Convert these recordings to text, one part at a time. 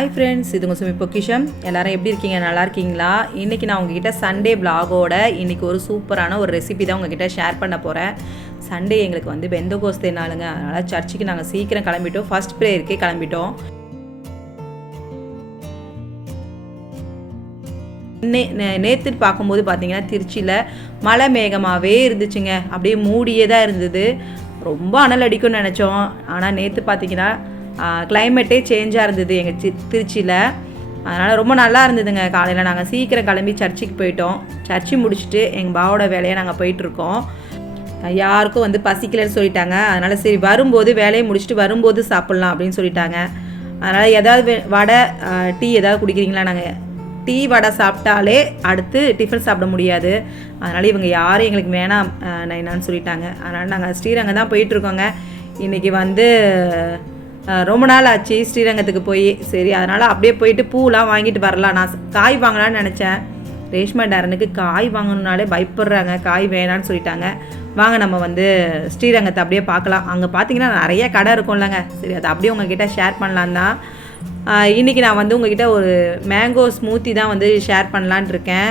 Hi friends, இது உங்கள் சுமிpokkisham. எல்லோரும் எப்படி இருக்கீங்க? நல்லா இருக்கீங்களா? இன்றைக்கி நான் உங்ககிட்ட சண்டே vlogோட இன்றைக்கி ஒரு சூப்பரான ஒரு ரெசிபி தான் உங்ககிட்ட ஷேர் பண்ண போகிறேன். சண்டே எங்களுக்கு வந்து பெந்தகோஸ்தே நாளுங்க. அதனால் சர்ச்சுக்கு நாங்கள் சீக்கிரம் கிளம்பிட்டோம். ஃபர்ஸ்ட் ப்ரேயருக்கே கிளம்பிட்டோம். நேற்று பார்க்கும்போது பார்த்தீங்கன்னா திருச்சியில் மழை மேகமாகவே இருந்துச்சுங்க. அப்படியே மூடியே தான் இருந்தது. ரொம்ப அனல் அடிக்கும்னு நினச்சோம். ஆனால் நேற்று பார்த்தீங்கன்னா கிளைமேட்டே சேஞ்சாக இருந்தது எங்கள் திருச்சியில். அதனால் ரொம்ப நல்லா இருந்ததுங்க. காலையில் நாங்கள் சீக்கிரம் கிளம்பி சர்ச்சுக்கு போயிட்டோம். சர்ச்சு முடிச்சுட்டு எங்கள் பாவோட வேலையை நாங்கள் போயிட்டுருக்கோம். யாருக்கும் வந்து பசிக்கலன்னு சொல்லிட்டாங்க. அதனால் சரி வரும்போது வேலையை முடிச்சுட்டு வரும்போது சாப்பிட்லாம் அப்படின்னு சொல்லிட்டாங்க. அதனால் ஏதாவது வடை டீ ஏதாவது குடிக்கிறீங்களா? நாங்கள் டீ வடை சாப்பிட்டாலே அடுத்து டிஃபன் சாப்பிட முடியாது. அதனால் இவங்க யாரும் எங்களுக்கு வேணாம் என்னான்னு சொல்லிட்டாங்க. அதனால் நாங்கள் ஸ்ரீரங்கம் தான் போயிட்டுருக்கோங்க. இன்றைக்கி வந்து ரொம்ப நாள் ஆச்சு ஸ்ரீரங்கத்துக்கு போய். சரி அதனால் அப்படியே போயிட்டு பூலாம் வாங்கிட்டு வரலாம். நான் காய் வாங்கலான்னு நினச்சேன். ரேஷ்மா டேரனுக்கு காய் வாங்கணுன்னாலே பயப்படுறாங்க. காய் வேணான்னு சொல்லிட்டாங்க. வாங்க நம்ம வந்து ஸ்ரீரங்கத்தை அப்படியே பார்க்கலாம். அங்கே பார்த்தீங்கன்னா நிறைய கடை இருக்கும்லங்க. சரி அதை அப்படியே உங்ககிட்ட ஷேர் பண்ணலான் தான். இன்றைக்கி நான் வந்து உங்ககிட்ட ஒரு மேங்கோ ஸ்மூத்தி தான் வந்து ஷேர் பண்ணலான் இருக்கேன்.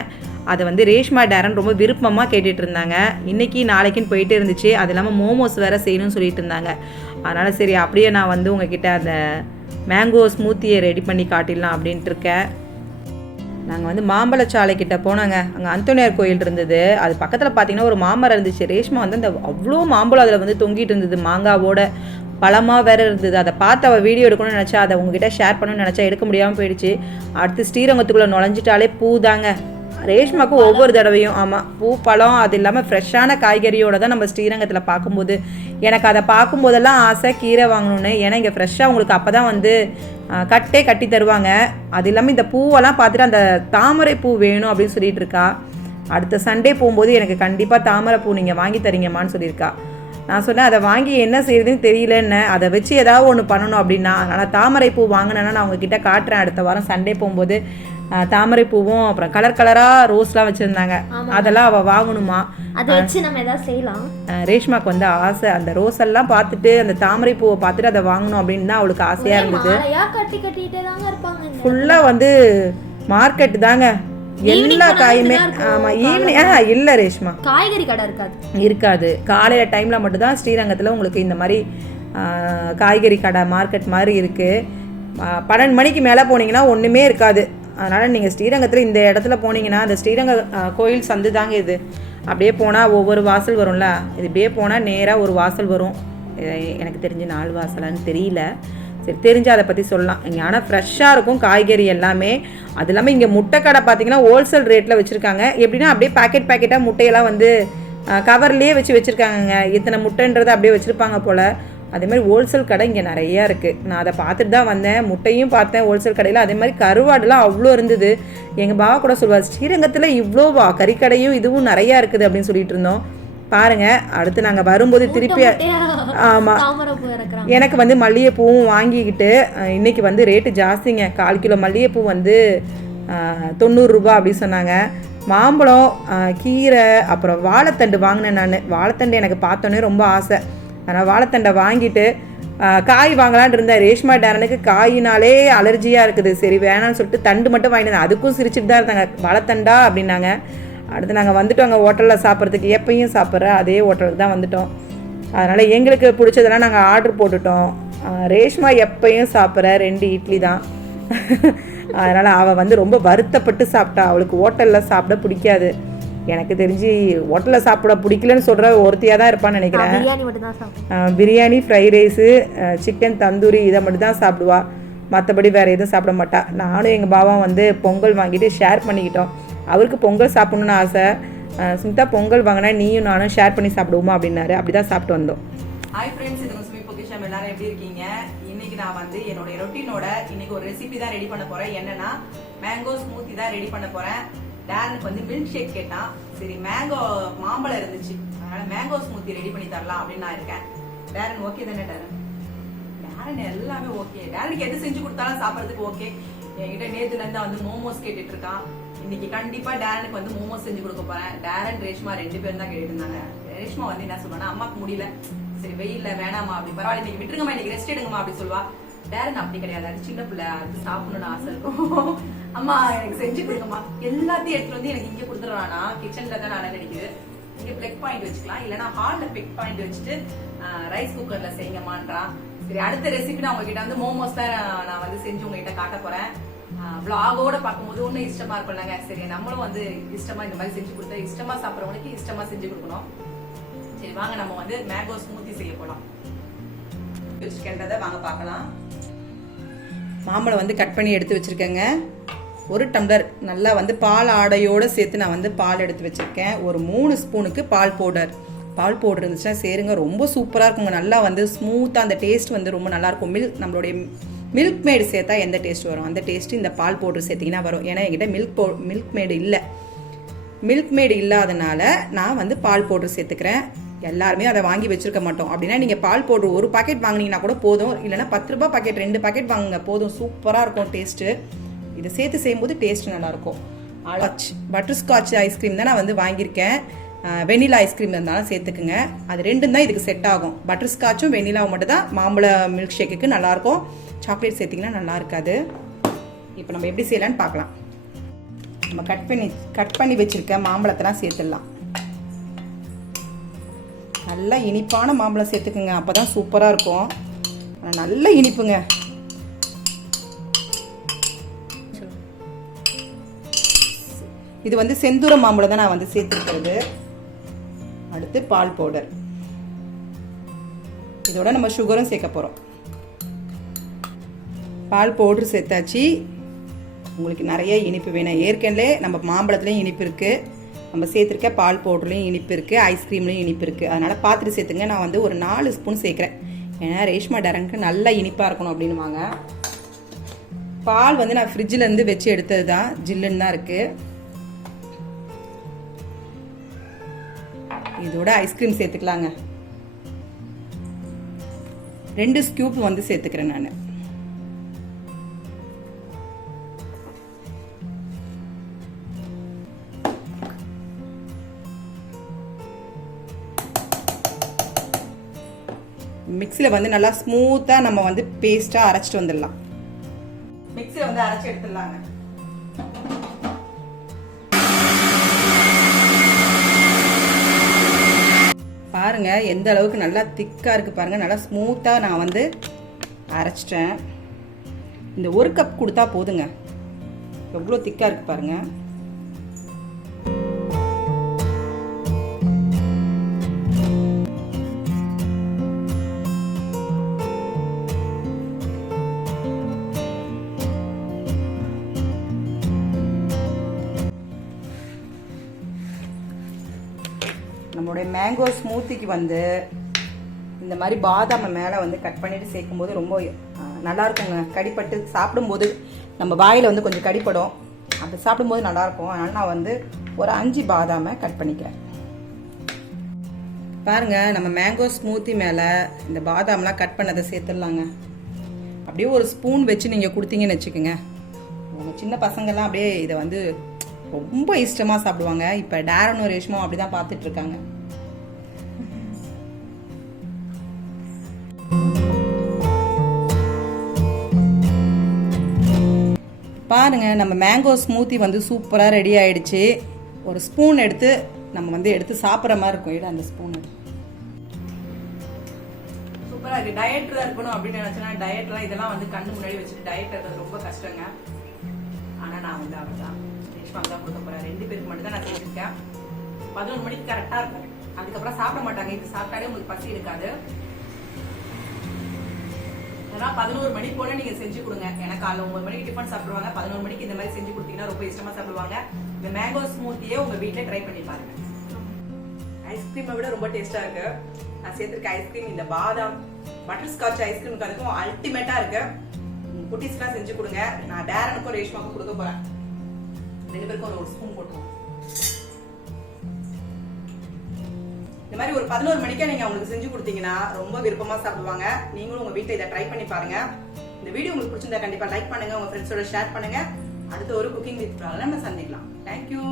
அதை வந்து ரேஷ்மா டேரன் ரொம்ப விருப்பமாக கேட்டுட்டு இருந்தாங்க. இன்றைக்கி நாளைக்குன்னு போயிட்டு இருந்துச்சு. அது இல்லாமல் மோமோஸ் வேறு செய்யணும்னு சொல்லிட்டு இருந்தாங்க. அதனால் சரி அப்படியே நான் வந்து உங்ககிட்ட அந்த மேங்கோ ஸ்மூத்தியை ரெடி பண்ணி காட்டிடலாம் அப்படின்ட்டு இருக்கேன். நாங்கள் வந்து மாம்பழச்சாலைக்கிட்ட போனாங்க. அங்கே அந்தோனியார் கோயில் இருந்தது. அது பக்கத்தில் பார்த்தீங்கன்னா ஒரு மாமரம் இருந்துச்சு. ரேஷ்மா வந்து அந்த அவ்வளோ மாம்பழம் அதில் வந்து தொங்கிட்டு இருந்தது. மாங்காவோட பழமாக வேறு இருந்தது. அதை பார்த்து அவள் வீடியோ எடுக்கணும்னு நினச்சா, அதை உங்ககிட்ட ஷேர் பண்ணணும்னு நினச்சா எடுக்க முடியாமல் போயிடுச்சு. அடுத்து ஸ்ரீரங்கத்துக்குள்ளே நுழைஞ்சிட்டாலே பூ தாங்க. ரேஷ்மாவுக்கு ஒவ்வொரு தடவையும் ஆமாம் பூ பழம் அது இல்லாமல் ஃப்ரெஷ்ஷான காய்கறியோடு தான் நம்ம ஸ்ரீரங்கத்தில் பார்க்கும்போது எனக்கு அதை பார்க்கும்போதெல்லாம் ஆசை கீரை வாங்கணுன்னு. ஏன்னா இங்கே ஃப்ரெஷ்ஷாக உங்களுக்கு அப்போ தான் வந்து கட்டி தருவாங்க. அது இல்லாமல் இந்த பூவெல்லாம் பார்த்துட்டு அந்த தாமரை பூ வேணும் அப்படின்னு சொல்லிட்டு இருக்கா. அடுத்த சண்டே போகும்போது எனக்கு கண்டிப்பாக தாமரை பூ நீங்கள் வாங்கி தரீங்கம்மான்னு சொல்லியிருக்கா. நான் சொன்னேன் அதை வாங்கி என்ன செய்யுதுன்னு தெரியலன்னு. அதை வச்சு ஏதாவது ஒன்று பண்ணணும் அப்படின்னா. அதனால் தாமரை பூ வாங்கினேன்னா நான் உங்ககிட்ட காட்டுறேன். அடுத்த வாரம் சண்டே போகும்போது தாமரை பூவும் அப்புறம் கலர் கலராக ரோஸ்லாம் வச்சுருந்தாங்க. அதெல்லாம் அவள் வாங்கணுமா. அதை வச்சு நம்ம எதாவது செய்யலாம். ரேஷ்மாவுக்கு வந்து ஆசை. அந்த ரோஸ் எல்லாம் பார்த்துட்டு அந்த தாமரை பூவை பார்த்துட்டு அதை வாங்கணும் அப்படின்னு தான் அவளுக்கு ஆசையாக இருந்தது. ஃபுல்லாக வந்து மார்க்கெட்டு தாங்க. எல்லா காயுமே. ஆமாம் ஈவினிங் இல்லை ரேஷ்மா காய்கறி கடை இருக்காது. காலையில் டைமில் மட்டும்தான் ஸ்ரீரங்கத்தில் உங்களுக்கு இந்த மாதிரி காய்கறி கடை மார்க்கெட் மாதிரி இருக்குது. 12 மணிக்கு மேலே போனீங்கன்னா ஒன்றுமே இருக்காது. அதனால் நீங்கள் ஸ்ரீரங்கத்தில் இந்த இடத்துல போனீங்கன்னா அந்த ஸ்ரீரங்க கோயில் சந்து தாங்க இது. அப்படியே போனால் ஒவ்வொரு வாசல் வரும்ல. இது இப்படியே போனால் நேராக ஒரு வாசல் வரும். எனக்கு தெரிஞ்சு 4 வாசலான்னு தெரியல. சரி தெரிஞ்சு அதை பற்றி சொல்லலாம். இங்கே ஆனால் ஃப்ரெஷ்ஷாக இருக்கும் காய்கறி எல்லாமே. அது இல்லாமல் இங்கே முட்டை கடை பார்த்தீங்கன்னா ஹோல்சேல் ரேட்டில் வச்சுருக்காங்க. எப்படின்னா அப்படியே பாக்கெட்டாக முட்டையெல்லாம் வந்து கவர்லேயே வச்சுருக்காங்கங்க. இத்தனை முட்டைன்றதை அப்படியே வச்சுருப்பாங்க போல். அதேமாதிரி ஹோல்சேல் கடை இங்கே நிறையா இருக்குது. நான் அதை பார்த்துட்டு தான் வந்தேன். முட்டையும் பார்த்தேன் ஹோல்சேல் கடையில். அதே மாதிரி கருவாடுலாம் அவ்வளோ இருந்தது. எங்கள் பாவா கூட சொல்லுவார் ஸ்ரீரங்கத்தில் இவ்வளோவா கறிக்கடையும் இதுவும் நிறையா இருக்குது அப்படின்னு சொல்லிட்டு இருந்தோம். பாருங்கள் அடுத்து நாங்கள் வரும்போது திருப்பி ஆமாம் எனக்கு வந்து மல்லிகைப்பூவும் வாங்கிக்கிட்டு இன்றைக்கி வந்து ரேட்டு ஜாஸ்திங்க. 1/4 கிலோ மல்லிகைப்பூ வந்து 90 ரூபா அப்படின்னு சொன்னாங்க. மாம்பழம் கீரை அப்புறம் வாழைத்தண்டு வாங்கினேன் நான். வாழைத்தண்டு எனக்கு பார்த்தோன்னே ரொம்ப ஆசை. ஆனால் வாழைத்தண்டை வாங்கிட்டு காய் வாங்கலான் இருந்தேன். ரேஷ்மா டேரனுக்கு காயினாலே அலர்ஜியாக இருக்குது. சரி வேணான்னு சொல்லிட்டு தண்டு மட்டும் வாங்கிட்டு அதுக்கும் சிரிச்சுட்டு தான் இருந்தாங்க. வாழைத்தண்டா அப்படின்னாங்க. அடுத்து நாங்கள் வந்துட்டோம் அங்கே ஹோட்டலில் சாப்பிட்றதுக்கு. எப்பயும் சாப்பிட்ற அதே ஹோட்டலுக்கு தான் வந்துட்டோம். அதனால் எங்களுக்கு பிடிச்சதெல்லாம் நாங்கள் ஆர்டர் போட்டுட்டோம். ரேஷ்மா எப்பயும் சாப்பிட்ற 2 இட்லி தான். அதனால் அவள் வந்து ரொம்ப வருத்தப்பட்டு சாப்பிட்டா. அவளுக்கு ஹோட்டலில் சாப்பிட பிடிக்காது. எனக்கு தெரிஞ்சு ஹோட்டலில் சாப்பிட பிடிக்கலன்னு சொல்கிற ஒருத்தியாக தான் இருப்பான்னு நினைக்கிறேன். Biryani fried rice chicken tandoori இதை மட்டும் தான் சாப்பிடுவா. மற்றபடி வேறு எதுவும் சாப்பிட மாட்டா. நானும் எங்கள் பாவா வந்து பொங்கல் வாங்கிட்டு ஷேர் பண்ணிக்கிட்டோம். அவருக்கு பொங்கல் சாப்பிடணுன்னு ஆசை. சுமிதா பொங்கல் வாங்கினா நீயும் நானும் ஷேர் பண்ணி சாப்பிடுவோமா அப்படின்னாரு. அப்படி தான் சாப்பிட்டு வந்தோம். ஹாய் ஃப்ரெண்ட்ஸ், இது சுமிpokkisham. எல்லாரும் எப்படி இருக்கீங்க? இன்னைக்கு நான் வந்து என்னோட ரொட்டீனோட இன்னைக்கு ஒரு ரெசிபி தான் ரெடி பண்ண போகிறேன். என்னன்னா மேங்கோ ஸ்மூத்தி தான் ரெடி பண்ண போகிறேன். டேரனுக்கு வந்து மில்க் ஷேக் கேட்டான். சரி மாம்பழம் இருந்துச்சு. அதனால மேங்கோ ஸ்மூத்தி ரெடி பண்ணி தரலாம் அப்படின்னு நான் இருக்கேன். டேரன் ஓகே தானே? டேரன் எல்லாமே ஓகே. டேரனுக்கு எது செஞ்சு கொடுத்தாலும் சாப்பிட்றதுக்கு ஓகே. என்கிட்ட நேற்றுலேருந்து வந்து மோமோஸ் கேட்டுட்டு இருக்கான். இன்னைக்கு கண்டிப்பா டேரனுக்கு வந்து மோமோஸ் செஞ்சு கொடுக்க போறேன். டேரன் ரேஷ்மா 2 பேரும் தான் கேட்டுட்டு இருந்தாங்க. ரேஷ்மா வந்து என்ன சொல்லுவானா, அம்மாக்கு முடியல, சரி வெயில்ல வேணாமா, அப்படி பரவாயில்ல இன்னைக்கு விட்டுருங்கம்மா, இன்னைக்கு ரெஸ்ட் எடுங்கம்மா அப்படி சொல்லுவா. டேரன் அப்படி கிடையாது, அது சின்ன பிள்ளை, அது சாப்பிடணும்னு ஆசை இருக்கும். அம்மா எனக்கு செஞ்சு கொடுங்கம்மா, எல்லாத்தையும் எடுத்துட்டு வந்து எனக்கு இங்கே கொடுத்துருவானா, கிச்சன்ல தான் நான் கிடைக்குது. இங்க பிளக் பாயிண்ட் வச்சுக்கலாம், இல்லைன்னா ஹால்ல பிக் பாயிண்ட் வச்சுட்டு ரைஸ் குக்கர்ல செய்யுங்கம்மான்றான். சரி, அடுத்த ரெசிபி நான் உங்ககிட்ட வந்து மோமோஸ் தான் நான் வந்து செஞ்சு உங்ககிட்ட காட்ட போறேன். விளாகோட பார்க்கும்போது ஒன்றும் இஷ்டமா இருக்கும்லங்க. சரி, நம்மளும் வந்து இஷ்டமா இந்த மாதிரி செஞ்சு கொடுத்தா இஷ்டமா சாப்பிட்றவங்களுக்கு இஷ்டமா செஞ்சு கொடுக்கணும். சரி வாங்க, நம்ம வந்து மேங்கோ ஸ்மூத்தி செய்ய போலாம். வச்சுக்கின்றதை வாங்க பார்க்கலாம். மாம்பழம் வந்து கட் பண்ணி எடுத்து வச்சிருக்கேங்க. 1 டம்ளர் நல்லா வந்து பால் ஆடையோடு சேர்த்து நான் வந்து பால் எடுத்து வச்சுருக்கேன். ஒரு 3 ஸ்பூனுக்கு பால் பவுடர் இருந்துச்சுன்னா சேருங்க, ரொம்ப சூப்பராக இருக்குங்க. நல்லா வந்து ஸ்மூத்தாக அந்த டேஸ்ட் வந்து ரொம்ப நல்லாயிருக்கும். நம்மளுடைய மில்க் மேடு சேர்த்தா எந்த டேஸ்ட் வரும், அந்த டேஸ்ட்டு இந்த பால் பவுடர் சேர்த்திங்கன்னா வரும். ஏன்னா என்கிட்ட மில்க் மேடு இல்லை. மில்க் மேடு இல்லாதனால நான் வந்து பால் பவுடர் சேர்த்துக்கிறேன். எல்லாருமே அதை வாங்கி வச்சுருக்க மாட்டோம். அப்படின்னா நீங்கள் பால் பவுடர் 1 பாக்கெட் வாங்கினீங்கன்னா கூட போதும், இல்லைனா 10 ரூபாய் பாக்கெட் 2 பாக்கெட் வாங்குங்க போதும். சூப்பராக இருக்கும் டேஸ்ட்டு. இதை சேர்த்து செய்யும்போது டேஸ்ட் நல்லாயிருக்கும். பட்டர்ஸ்காட்ச் ஐஸ்கிரீம் தான் நான் வந்து வாங்கியிருக்கேன். வெனிலா ஐஸ்கிரீம் இருந்தாலும் சேர்த்துக்குங்க. அது 2 தான் இதுக்கு செட் ஆகும். பட்டர்ஸ்காட்சும் வெனிலாவும் மட்டும் தான் மாம்பழ மில்க் ஷேக்குக்கு நல்லாயிருக்கும். சாக்லேட் சேர்த்திங்கன்னா நல்லா இருக்காது. இப்போ நம்ம எப்படி செய்யலான்னு பார்க்கலாம். நம்ம கட் பண்ணி வச்சுருக்க மாம்பழத்தெல்லாம் சேர்த்துடலாம். நல்லா இனிப்பான மாம்பழம் சேர்த்துக்குங்க, அப்போ தான் சூப்பராக இருக்கும். நல்ல இனிப்புங்க. இது வந்து செந்தூர மாம்பழம் தான் நான் வந்து சேர்த்துருக்கிறது. அடுத்து பால் பவுடர், இதோட நம்ம சுகரும் சேர்க்க போகிறோம். பால் பவுடர் சேர்த்தாச்சு. உங்களுக்கு நிறைய இனிப்பு வேணும். ஏற்கனவே நம்ம மாம்பழத்துலேயும் இனிப்பு இருக்குது, நம்ம சேர்த்துருக்க பால் பவுடர்லேயும் இனிப்பு இருக்குது, ஐஸ்கிரீம்லேயும் இனிப்பு இருக்குது. அதனால் பார்த்துட்டு சேர்த்துங்க. நான் வந்து ஒரு 4 ஸ்பூன் சேர்க்குறேன். ஏன்னா ரேஷ்மா டேரனுக்கு நல்லா இனிப்பாக இருக்கணும் அப்படின்னுவாங்க. பால் வந்து நான் ஃப்ரிட்ஜிலேருந்து வச்சு எடுத்தது தான், ஜில்லுன்னு தான் இருக்குது. இதோட ஐஸ்கிரீம் சேர்த்துக்கலாங்க. 2 ஸ்கூப் வந்து சேர்த்துக்கிறேன் நான். மிக்ஸியில் வந்து நல்லா ஸ்மூத்தாக நம்ம வந்து பேஸ்ட்டாக அரைச்சிட்டு வந்துடலாம். மிக்ஸியில் வந்து அரைச்சி எடுத்துடலாங்க. பாருங்க எந்த அளவுக்கு நல்லா திக்காக இருக்குது பாருங்கள். நல்லா ஸ்மூத்தாக நான் வந்து அரைச்சிட்டேன். இந்த 1 கப் கொடுத்தா போதுங்க. எவ்வளோ திக்காக இருக்குது பாருங்கள். நம்மளுடைய மேங்கோ ஸ்மூத்திக்கு வந்து இந்த மாதிரி பாதாமை மேலே வந்து கட் பண்ணிவிட்டு சேர்க்கும்போது ரொம்ப நல்லா இருக்குங்க. கடிப்பட்டு சாப்பிடும்போது நம்ம வாயில் வந்து கொஞ்சம் கடிப்படும், அப்படி சாப்பிடும்போது நல்லாயிருக்கும். அதனால் நான் வந்து ஒரு 5 பாதாமை கட் பண்ணிக்கிறேன். பாருங்கள், நம்ம மேங்கோ ஸ்மூத்தி மேலே இந்த பாதாம்லாம் கட் பண்ணதை சேர்த்துடலாங்க. அப்படியே ஒரு ஸ்பூன் வச்சு நீங்கள் கொடுத்தீங்கன்னு வச்சுக்கோங்க, உங்கள் சின்ன பசங்கள்லாம் அப்படியே இதை வந்து ரொம்ப இஷ்டமாக சாப்பிடுவாங்க. இப்போ டேரனும் ரேஷ்மாவும் அப்படி தான் பார்த்துட்ருக்காங்க. பாருங்கள், நம்ம மேங்கோ ஸ்மூத்தி வந்து சூப்பராக ரெடி ஆகிடுச்சு. ஒரு ஸ்பூன் எடுத்து நம்ம வந்து எடுத்து சாப்பிட்ற மாதிரி இருக்கும். இது அந்த ஸ்பூன் சூப்பராக இருக்குது. டயட்டில் இருக்கணும் அப்படின்னு நினச்சேன்னா டயட்லாம் இதெல்லாம் வந்து கண்ணு முன்னாடி வச்சுட்டு டயட் இருக்கிறது ரொம்ப கஷ்டங்க. ஆனால் நான் வந்து அவள் தான் தான் கொடுக்க போறேன். 2 பேருக்கு மட்டும் தான் நான் செஞ்சிருக்கேன். 11 மணிக்கு கரெக்டாக இருக்கும். அதுக்கப்புறம் சாப்பிட மாட்டாங்க. இது சாப்பிட்டாலே உங்களுக்கு பசி இருக்காது. அதனால் 11 மணி போல நீங்க செஞ்சு கொடுங்க. ஏன்னா காலைல 9 மணிக்கு டிஃபன் சாப்பிடுவாங்க. 11 மணிக்கு இந்த மாதிரி செஞ்சு கொடுத்தீங்கன்னா ரொம்ப இஷ்டமா சாப்பிடுவாங்க. இந்த மேங்கோ ஸ்மூத்தியே உங்க வீட்டில் ட்ரை பண்ணி பாருங்க. ஐஸ்கிரீமை விட ரொம்ப டேஸ்டா இருக்கு. நான் சேர்த்திருக்க ஐஸ்கிரீம் இந்த பாதாம் பட்டர்ஸ்காட்ச் ஐஸ்கிரீமுக்கு அதுக்கும் அல்டிமேட்டா இருக்கு. குட்டீஸ்லாம் செஞ்சு கொடுங்க. நான் டேரனுக்கும் ரேஷ்மாவுக்கும் கொடுக்க போறேன். 2 பேருக்கும் ஒரு ஸ்பூன் போட்டுருவோம். இந்த மாதிரி ஒரு 11 மணிக்கா நீங்க அவங்களுக்கு செஞ்சு கொடுத்தீங்கன்னா ரொம்ப விருப்பமா சாப்பிடுவாங்க. நீங்களும் உங்க வீட்டில் இதை ட்ரை பண்ணி பாருங்க. இந்த வீடியோ உங்களுக்கு பிடிச்சிருந்தா கண்டிப்பா லைக் பண்ணுங்க, உங்க ஃப்ரெண்ட்ஸோட ஷேர் பண்ணுங்க. அடுத்த ஒரு குக்கிங் வித் vlog நம்ம சந்திக்கலாம். தேங்க்யூ.